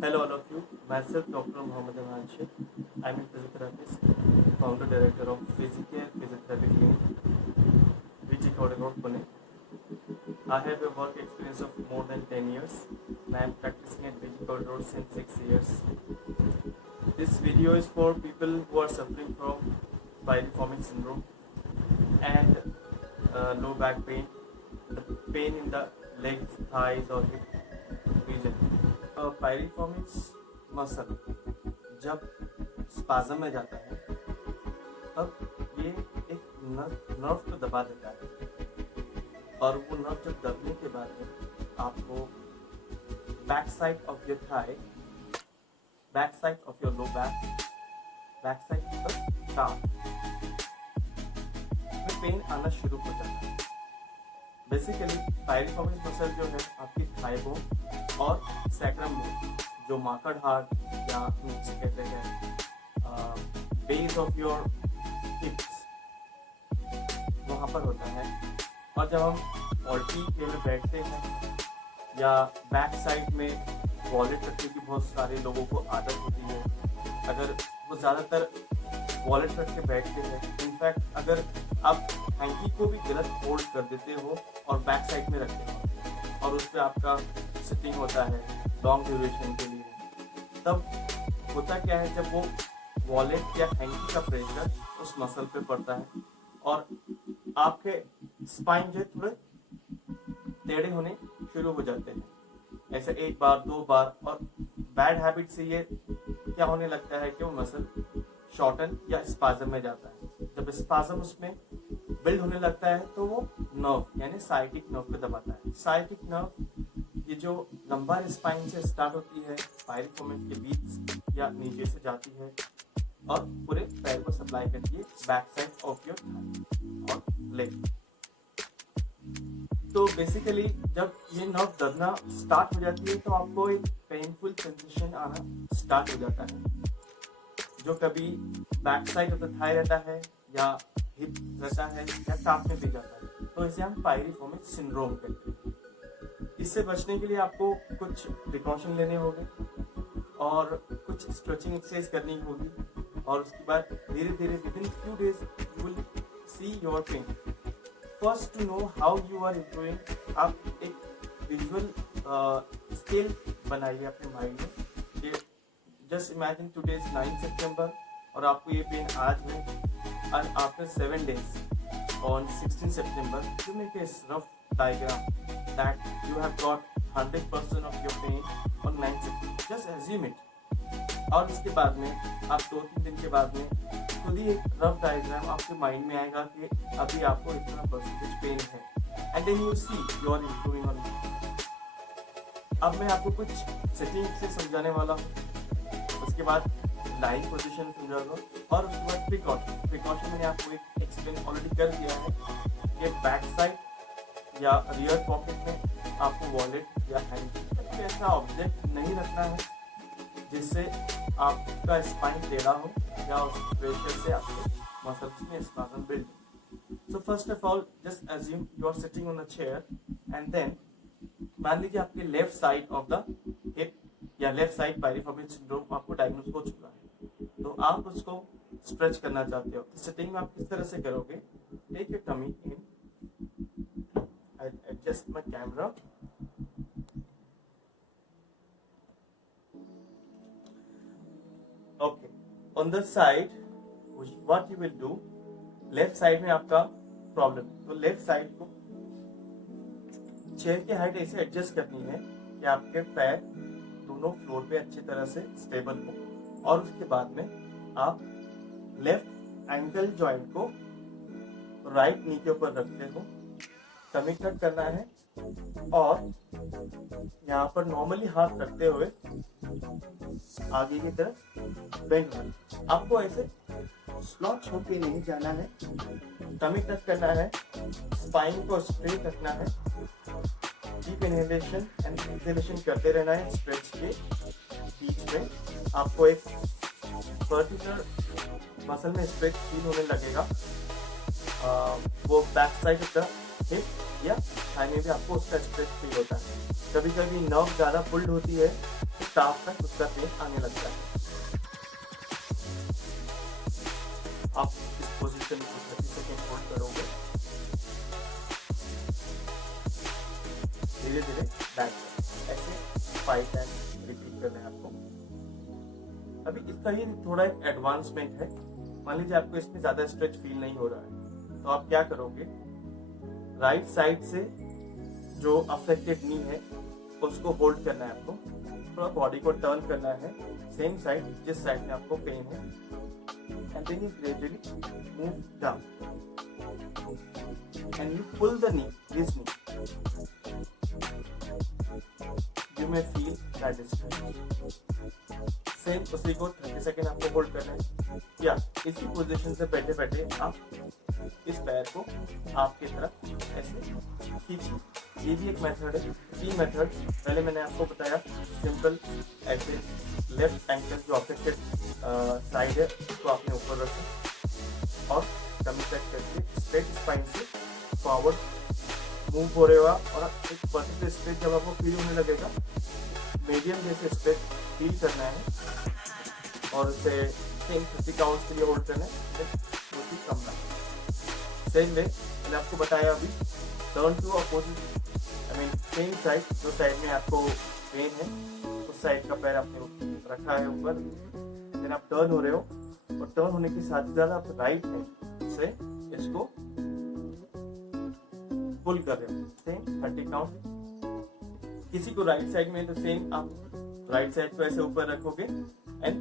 Hello, all of you. Myself, Dr. Mohammed Amanshi. I'm a physiotherapist, founder director of Physicare Physiotherapy Clinic, VT Kodagot, Pune. I have a work experience of more than 10 years, and I am practicing at VT Kodagot since 6 years. This video is for people who are suffering from piriformis syndrome and low back pain, the pain in the legs, thighs, or hip region. Piriformis muscle जब spasm में जाता है तब ये एक nerve को दबा देता है और वो नर्व जब दबने के बाद में आपको back side of your thigh, back side of your low back side of the calf में पेन आना शुरू हो जाता है। बेसिकली पायरिफॉर्मिक मसल जो है आपकी थाई बोन और सैक्रम बोन, जो माकड़ हार्ट या नीचे कहते हैं बेस ऑफ योर हिप्स, वहाँ पर होता है। और जब हम ऑल्टी के में बैठते हैं या बैक साइड में वॉलेट रखने की बहुत सारे लोगों को आदत होती है, अगर वो ज़्यादातर वॉलेट रख के बैठते हैं, इनफैक्ट अगर आप हैंकी को भी गलत होल्ड कर देते हो और बैक साइड में रखते हो और उस पर आपका सिटिंग होता है लॉन्ग ड्यूरेशन के लिए, तब होता क्या है, जब वो वॉलेट या हैंकी का प्रेशर उस मसल पे पड़ता है और आपके स्पाइन जो थोड़े टेढ़े होने शुरू हो जाते हैं, ऐसे एक बार दो बार। और बैड हैबिट से ये क्या होने लगता है कि वो मसल शॉर्टन या स्पाज्म में जाता है। जब स्पाज्म उसमें बिल्ड होने लगता है तो वो नर्व यानी साइटिक नर्व को दबाता है। साइटिक नर्व ये जो लंबार स्पाइन से स्टार्ट होती है, पायरिफॉर्मिक के बीच या नीचे से जाती है और पूरे पैर को सप्लाई करती है back side of your thigh और लेग। तो बेसिकली जब ये नर्व दबना स्टार्ट हो जाती है तो आपको एक पेनफुल सेंसेशन आना स्टार्ट हो जाता है, जो कभी back side of the thigh रहता है या हिप रहता है या काफ में भी जाता है। तो इसे हम पायरिफॉर्मिक सिंड्रोम कहते हैं। इससे बचने के लिए आपको कुछ प्रिकॉशन लेने होंगे और कुछ स्ट्रेचिंग एक्सरसाइज करनी होगी और उसके बाद धीरे धीरे within few days you will see your pain. First to know how you are improving, आप एक विजुअल स्केल बनाइए अपने माइंड में कि जस्ट इमेजिन टुडे इज 9 सितंबर और आपको ये पेन आज में, and after 7 days on 16 September you make a rough diagram that you have got 100% of your pain on 9 September. Just assume it. और इसके बाद में आप 2-3 दिन के बाद में खुद ही एक रफ डायग्राम आपके माइंड में आएगा कि अभी आपको इतना परसेंटेज पेन है, and then you see you are improving on it. अब मैं आपको कुछ सेटिंग से समझाने वाला हूँ, उसके बाद लाइंग पोजीशन समझाऊंगा और उसके बाद प्रिकॉशन मैंने आपको एक एक्सप्लेन ऑलरेडी कर दिया है कि बैक साइड या रियर पॉकेट में आपको वॉलेट या हैंकी ऐसा ऑब्जेक्ट नहीं रखना है जिससे आपका स्पाइन टेढ़ा हो या उस प्रेशर से आपके मसल्स में स्पाज्म बिल्ड हो। So first of all just assume you are sitting on a chair and then मान लीजिए आपके left side of the hip या लेफ्ट साइड पायरिफॉर्मिक सिंड्रोम आपको डायग्नोज हो चुका है, तो आप उसको स्ट्रेच करना चाहते हो। तो सिटिंग में आप किस तरह से करोगे, take your tummy in, I adjust my camera, okay. On the side what you will do, left side में आपका प्रॉब्लम, तो लेफ्ट साइड को चेयर की हाइट ऐसे एडजस्ट करनी है कि आपके पैर दोनों फ्लोर पे अच्छी तरह से स्टेबल हो और उसके बाद में आप लेफ्ट एंकल जॉइंट को राइट नी के ऊपर रखते हो, टमी टक करना है और यहाँ पर नॉर्मली हाथ रखते हुए आगे की तरफ बेंड होना। आपको ऐसे स्लॉच होके नहीं जाना है, टमी टक करना है, स्पाइन को स्ट्रेट रखना है, डीप इनहेलेशन एंड एक्सहेलेशन करते रहना है। स्ट्रेच के बीच में आपको एक पर्टिकुलर मसल में स्ट्रेच फील होने लगेगा, वो back side of the hip या थाई में भी आपको उसका स्ट्रेच फील होता है। कभी कभी नर्व ज़्यादा पुल्ड होती है, स्टाफ तक उसका पेन आने लगता है। आप इस पोजीशन को 30 सेकेंड होल्ड करोगे, धीरे धीरे बैक, ऐसे 5 टाइम रिपीट करना है आपको। अभी इसका ये थोड़ा एक एडवांसमेंट है। मान लीजिए आपको इसमें ज्यादा स्ट्रेच फील नहीं हो रहा है, तो आप क्या करोगे, राइट साइड से जो अफेक्टेड नी है उसको होल्ड करना है आपको, थोड़ा बॉडी को टर्न करना है सेम साइड जिस साइड में आपको पेन है, and then you gradually move down and you pull the knee, this knee, you may feel that stretch. Same उसी को 30 सेकेंड आपको होल्ड करना है, या इसी पोजीशन से बैठे बैठे आप इस पैर को आपकी तरफ ऐसे खींचिए। ये भी एक मेथड है। 3 मेथड पहले मैंने आपको बताया, सिंपल ऐसे लेफ्ट एंकल जो अफेक्टेड साइड है उसको आपने ऊपर रखें और कमी तक करके स्ट्रेट स्पाइन से फॉरवर्ड मूव हो रहे हो आप, और एक पर्टिकुलर स्ट्रेच जब आपको फील होने लगेगा, मीडियम जैसे स्ट्रेच फील करना है और उसे 30 काउंट्स के लिए होल्ड करना है, बहुत ही कम ना। सेम वे मैंने आपको बताया अभी, turn to opposite, I mean same side, जो साइड में आपको पेन है उस साइड का पैर आपने रखा है ऊपर, देन आप टर्न हो रहे हो, और टर्न होने के साथ ही साथ आप राइट हैंड से इसको पुल कर रहे हो, सेम 30 काउंट। किसी को राइट साइड में तो सेम आप राइट साइड को ऐसे ऊपर रखोगे and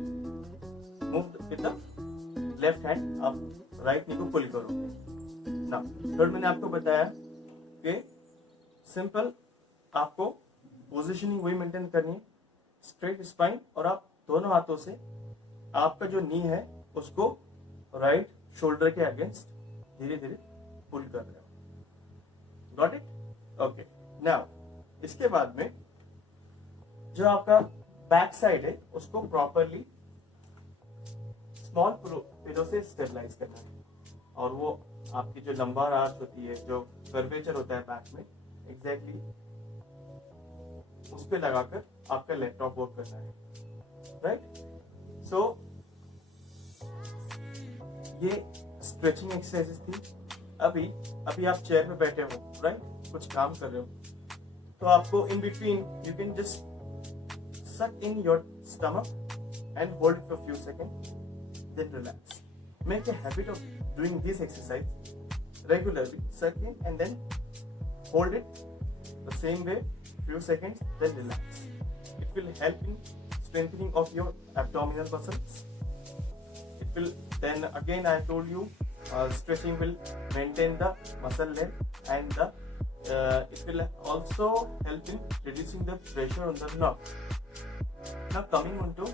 move with the left hand, आप राइट नी को पुल करोगे ना। थर्ड मैंने आपको बताया कि सिंपल आपको पोजीशनिंग वही मेंटेन करनी है, स्ट्रेट स्पाइन, और आप दोनों हाथों से आपका जो नी है उसको राइट शोल्डर के अगेंस्ट धीरे धीरे पुल कर रहे हो। Got it? ओके। नाउ इसके बाद में जो आपका बैक साइड है उसको प्रॉपरली स्मॉल पिलो से स्टेबलाइज करना है, और वो आपकी जो लंबार आर्च होती है, जो कर्वेचर होता है बैक में, एग्जैक्टली उस पे लगाकर आपका लैपटॉप वर्क करना है, राइट? सो ये स्ट्रेचिंग एक्सरसाइजेस थी। अभी आप चेयर पे बैठे हो, राइट, कुछ काम कर रहे हो, तो आपको in between you can just suck in your stomach and hold it for a few seconds, then relax. Make a habit of doing this exercise regularly. Suck in and then hold it the same way, few seconds, then relax. It will help in strengthening of your abdominal muscles. It will then again, I told you, stretching will maintain the muscle length, and it will also help in reducing the pressure on the nerve. Now coming on to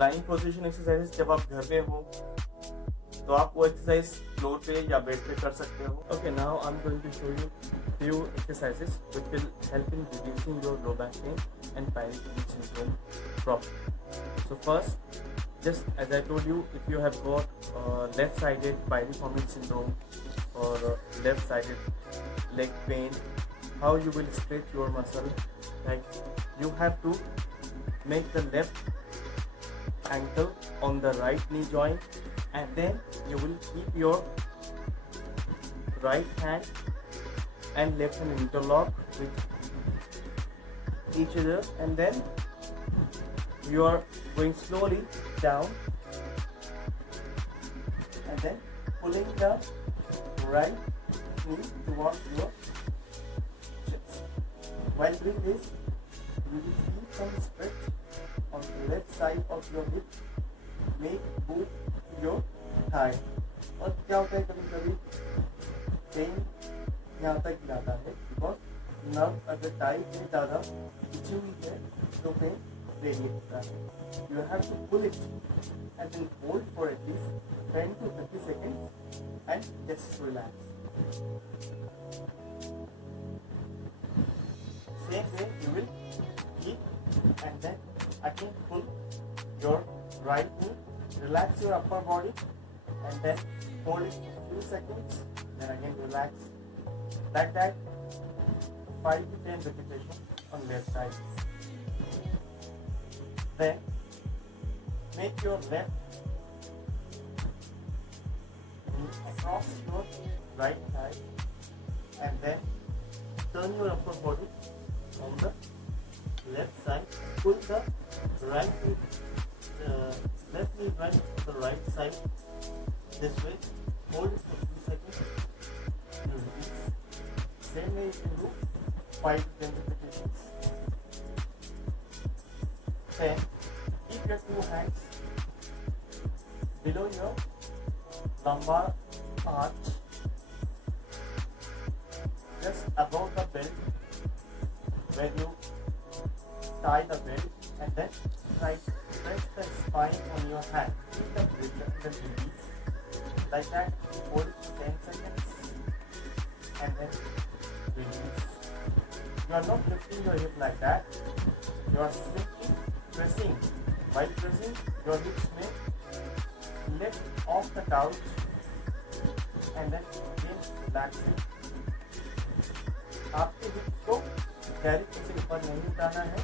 lying position exercises, जब आप घर में हो तो आप वो exercise floor पे या बेड पे कर सकते हो। Okay, now I'm going to show you few exercises which will help in reducing your low back pain and pyruvate syndrome problem. So first, just as I told you, if you have got left-sided pyruvate syndrome or left-sided leg pain, how you will stretch your muscle? Like you have to make the left ankle on the right knee joint, and then you will keep your right hand and left hand interlock with each other, and then you are going slowly down and then pulling the right knee towards your chest. While doing this, you will feel some stretch on the left side of your hip, make move to your thigh. और क्या होता है, कभी कभी pen यहाँ तक गिराता है, बिकॉज नर्व अगर टाइट में ज़्यादा खींची हुई है तो पेन रेडिएट होता है. You have to pull it and then hold for at least 10 to 30 seconds and just relax. Same way you will keep and then again pull your right knee, relax your upper body and then hold it for a few seconds, then again relax. Like that 5 to 10 repetitions on left side. Then make your left knee across your right thigh and then turn your upper body on the left side. Pull the right knee, left knee right to the right side this way. Hold it for 2 seconds. You release. Same way you can do 5 to 10 repetitions. Then keep your 2 hands below your lumbar arch, just above the belt where you tie the belt, and then try to press the spine on your hand. Keep the bridge and then release. Like that, hold it for 10 seconds and then release. You are not lifting your hip like that. You are simply pressing. While pressing, your hips may lift off the couch and then again relaxing. आपके हिप्स को direct से ऊपर नहीं उठाना है,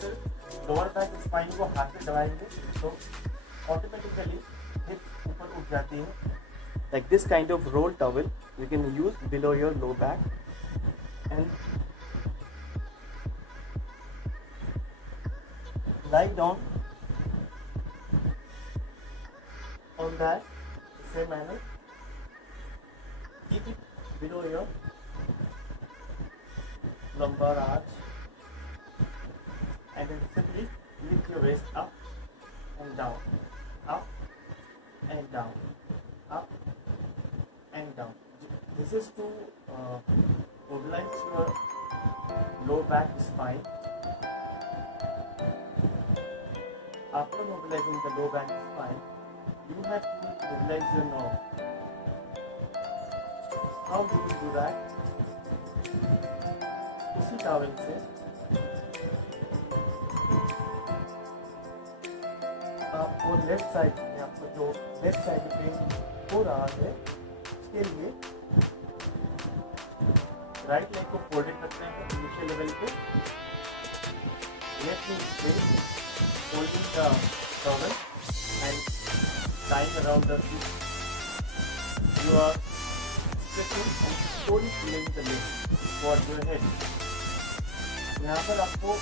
सिर्फ lower back spine को हाथ में दबाएंगे तो ऑटोमेटिकली हिप्स ऊपर उठ जाती है. Like this kind of roll towel you can use below your low back and lie down on that same manner. Keep it below your lumbar arch and then simply lift your waist up and down, up and down, up and down. This is to mobilize your low back spine. After mobilizing the low back spine, you have to mobilize your nerve. How do you do that? उसी towel से आपको left side में, आपको जो left side में pen हो रहा है उसके लिए राइट लेग को फोल्डेड रखते हैं इनिशियल लेवल पे. Left knee straight, holding the towel and tying around the feet. You are stretching and slowly pulling the leg towards your head. यहाँ पर आपको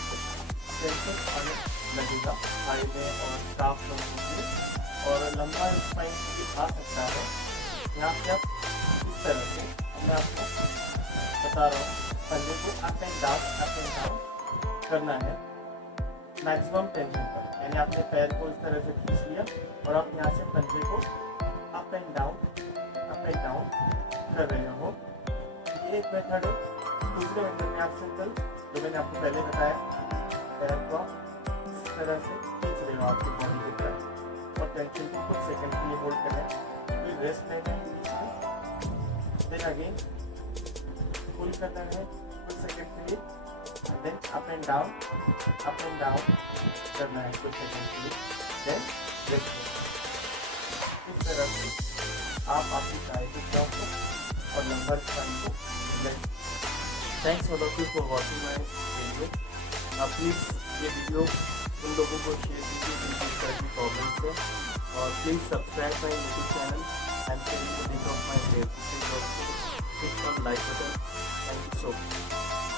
टेंशन आने लगेगा थाई में और काफ में और लंबा स्पाइन भी आ सकता है. यहाँ पे आप इस तरह से, मैं आपको बता रहा हूँ, पंजे को अप एंड डाउन करना है मैक्सिमम टेंशन पर. यानी आपने पैर को इस तरह से खींच लिया और आप यहाँ से पंजे को अप एंड डाउन कर रहे हो. ये एक मेथड है. दूसरे मेथड में आप सिंपल, जो मैंने आपको पहले बताया, पैर को इस तरह से खींच रहे हो आपकी बॉडी की तरफ और टेंशन को कुछ सेकंड के लिए होल्ड करें, फिर रेस्ट लेना है बीच में, देन अगेन पुल करना है कुछ सेकंड के लिए, देन अप एंड डाउन करना है कुछ सेकंड के लिए, देन रेस्ट. इस तरह से आप आपकी थाई को और लंबर स्पाइन को relax. Thanks all of you for watching my video. Please ये वीडियो उन लोगों को शेयर कीजिए जिनकी इस तरह की प्रॉब्लम्स है, और please subscribe my YouTube channel and share the link of my Facebook page. Also click on like button. Thank you so much.